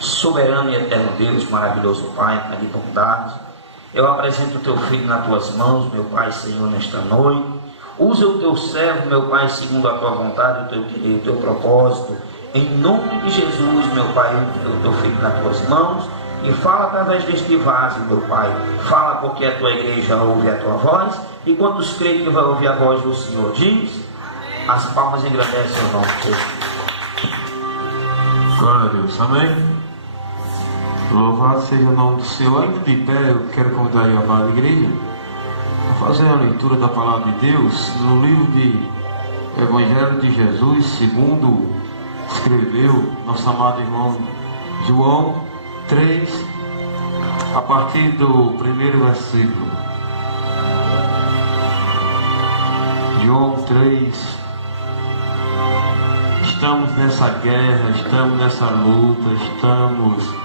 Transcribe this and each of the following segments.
Soberano e eterno Deus, maravilhoso Pai, Pai de bondade, eu apresento o teu filho nas tuas mãos, meu Pai, Senhor, nesta noite. Usa o teu servo, meu Pai, segundo a tua vontade, o teu querer, o teu propósito. Em nome de Jesus, meu Pai, o teu filho nas tuas mãos. E fala através deste vaso, meu Pai. Fala porque a tua igreja ouve a tua voz. E quantos creem que vai ouvir a voz do Senhor? Diz, as palmas engrandecem o nome de Jesus. Glória a Deus, amém? Louvado seja o nome do Senhor. Ainda de pé, eu quero convidar a amada igreja a fazer a leitura da palavra de Deus no livro de Evangelho de Jesus, segundo escreveu nosso amado irmão João 3, a partir do primeiro versículo. João 3. Estamos nessa guerra, estamos nessa luta, estamos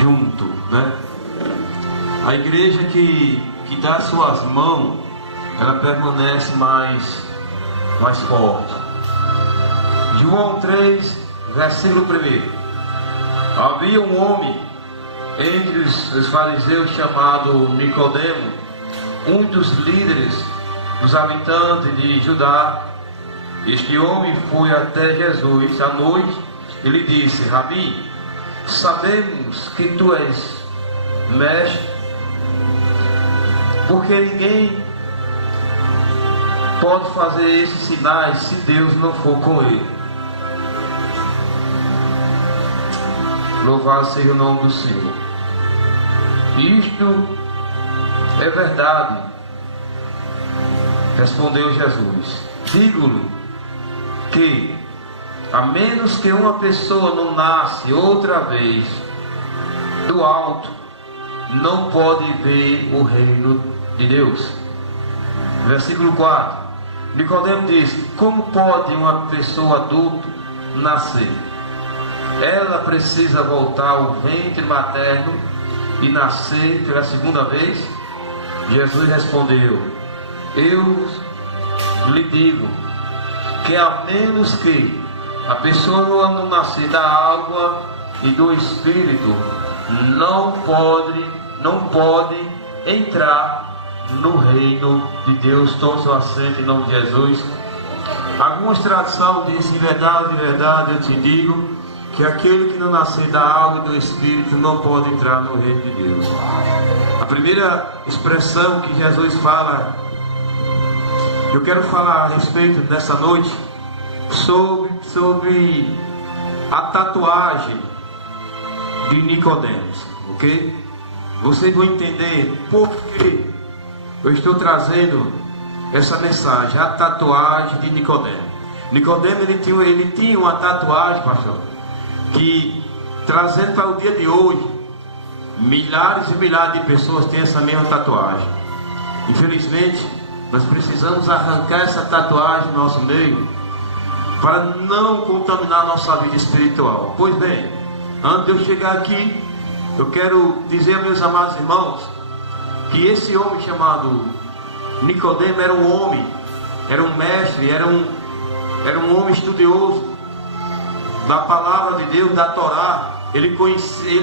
junto, né? A igreja que dá suas mãos, ela permanece mais forte. João 3, versículo 1. Havia um homem entre os fariseus chamado Nicodemo, um dos líderes dos habitantes de Judá. Este homem foi até Jesus à noite e lhe disse: Rabi, sabemos que tu és mestre, porque ninguém pode fazer esses sinais se Deus não for com ele. Louvado seja o nome do Senhor. Isto é verdade, respondeu Jesus. Digo-lhe que, a menos que uma pessoa não nasce outra vez do alto, não pode ver o reino de Deus. Versículo 4. Nicodemo disse: como pode uma pessoa adulta nascer? Ela precisa voltar ao ventre materno e nascer pela segunda vez? Jesus respondeu: eu lhe digo que a menos que a pessoa não nascer da água e do Espírito, não pode entrar no reino de Deus. Tome seu assento em nome de Jesus. Algumas traduções dizem: verdade, verdade, eu te digo que aquele que não nascer da água e do Espírito não pode entrar no reino de Deus. A primeira expressão que Jesus fala, eu quero falar a respeito nessa noite sobre a tatuagem de Nicodemos, ok? Vocês vão entender por que eu estou trazendo essa mensagem, a tatuagem de Nicodemo. Nicodemo ele tinha uma tatuagem, pastor, que, trazendo para o dia de hoje, milhares e milhares de pessoas têm essa mesma tatuagem. Infelizmente, nós precisamos arrancar essa tatuagem do nosso meio para não contaminar a nossa vida espiritual. Pois bem, antes de eu chegar aqui, eu quero dizer a meus amados irmãos que esse homem chamado Nicodemo era um homem, era um mestre, era um homem estudioso da palavra de Deus, da Torá. Ele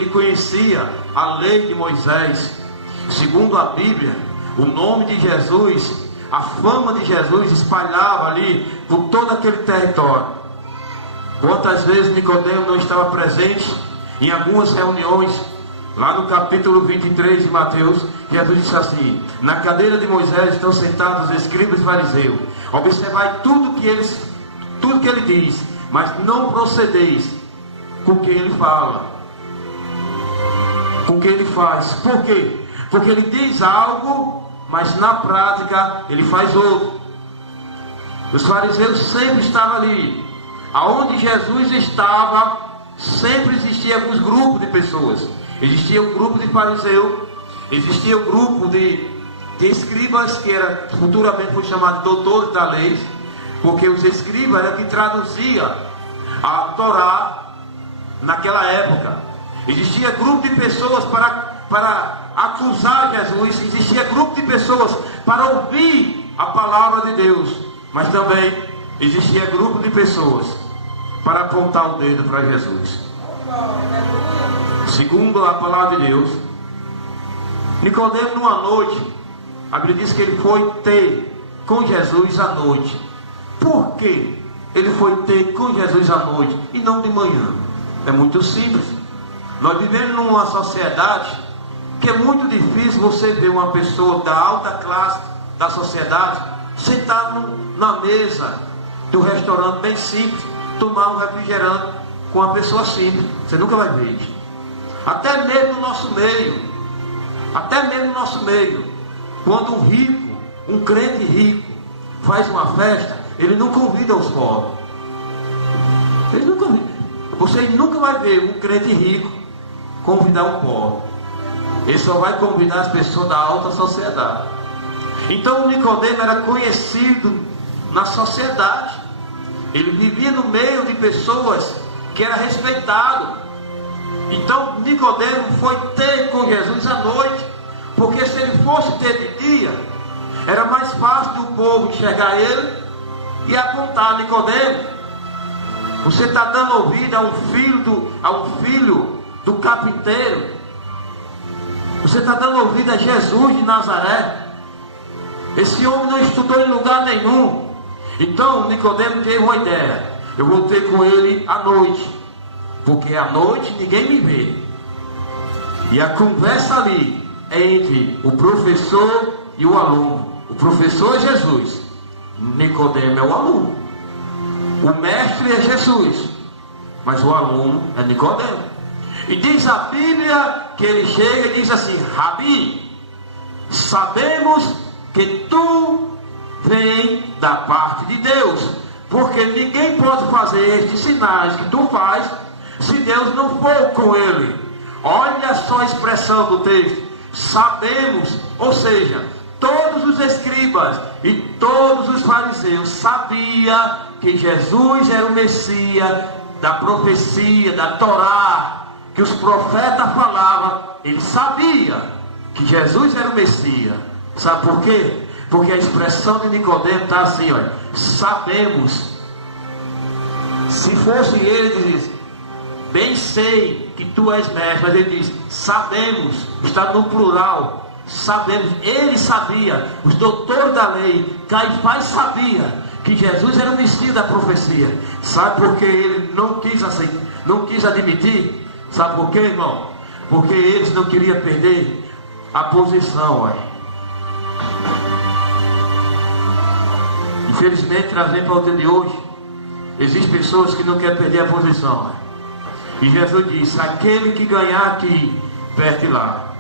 conhecia a lei de Moisés. Segundo a Bíblia, o nome de Jesus, a fama de Jesus espalhava ali por todo aquele território. Quantas vezes Nicodemo não estava presente em algumas reuniões? Lá no capítulo 23 de Mateus, Jesus disse assim: na cadeira de Moisés estão sentados os escribas e fariseus. Observai tudo que ele diz, mas não procedeis com o que ele fala, com o que ele faz. Por quê? Porque ele diz algo, mas na prática ele faz outro. Os fariseus sempre estavam ali. Aonde Jesus estava, sempre existia alguns grupos de pessoas. Existia um grupo de fariseus, existia um grupo de escribas, que era futuramente foi chamado de doutores da lei, porque os escribas eram que traduziam a Torá naquela época. Existia grupo de pessoas para acusar Jesus, existia grupo de pessoas para ouvir a palavra de Deus, mas também existia grupo de pessoas para apontar o dedo para Jesus. Segundo a palavra de Deus, Nicodemo, numa noite, a Bíblia diz que ele foi ter com Jesus à noite. Por que ele foi ter com Jesus à noite e não de manhã? É muito simples. Nós vivemos numa sociedade que é muito difícil você ver uma pessoa da alta classe da sociedade sentado na mesa de um restaurante bem simples, tomar um refrigerante com uma pessoa simples. Você nunca vai ver isso. Até mesmo no nosso meio, quando um rico, um crente rico, faz uma festa, ele não convida os pobres. Ele não convida. Você nunca vai ver um crente rico convidar um pobre. Ele só vai convidar as pessoas da alta sociedade. Então Nicodemo era conhecido na sociedade. Ele vivia no meio de pessoas que era respeitado. Então Nicodemo foi ter com Jesus à noite, porque se ele fosse ter de dia, era mais fácil do povo enxergar ele e apontar: Nicodemo, você está dando ouvido a um filho do carpinteiro. Você está dando ouvido a Jesus de Nazaré. Esse homem não estudou em lugar nenhum. Então Nicodemo teve uma ideia: eu vou ter com ele à noite, porque à noite ninguém me vê. E a conversa ali é entre o professor e o aluno. O professor é Jesus, Nicodemo é o aluno. O mestre é Jesus, mas o aluno é Nicodemo. E diz a Bíblia que ele chega e diz assim: Rabi, sabemos que tu vem da parte de Deus, porque ninguém pode fazer estes sinais que tu faz se Deus não for com ele. Olha só a expressão do texto: sabemos, ou seja, todos os escribas e todos os fariseus sabiam que Jesus era o Messias da profecia, da Torá, que os profetas falavam. Ele sabia que Jesus era o Messias. Sabe por quê? Porque a expressão de Nicodemo está assim, olha: sabemos. Se fosse ele, diz: bem sei que tu és mestre, mas ele diz: sabemos, está no plural. Sabemos, ele sabia, os doutores da lei, Caifás sabia que Jesus era o Messias da profecia. Sabe por que ele não quis admitir? Sabe por quê, irmão? Porque eles não queriam perder a posição, olha. Infelizmente, trazendo para o dia de hoje, existem pessoas que não querem perder a posição, olha. E Jesus disse: aquele que ganhar aqui, perde lá.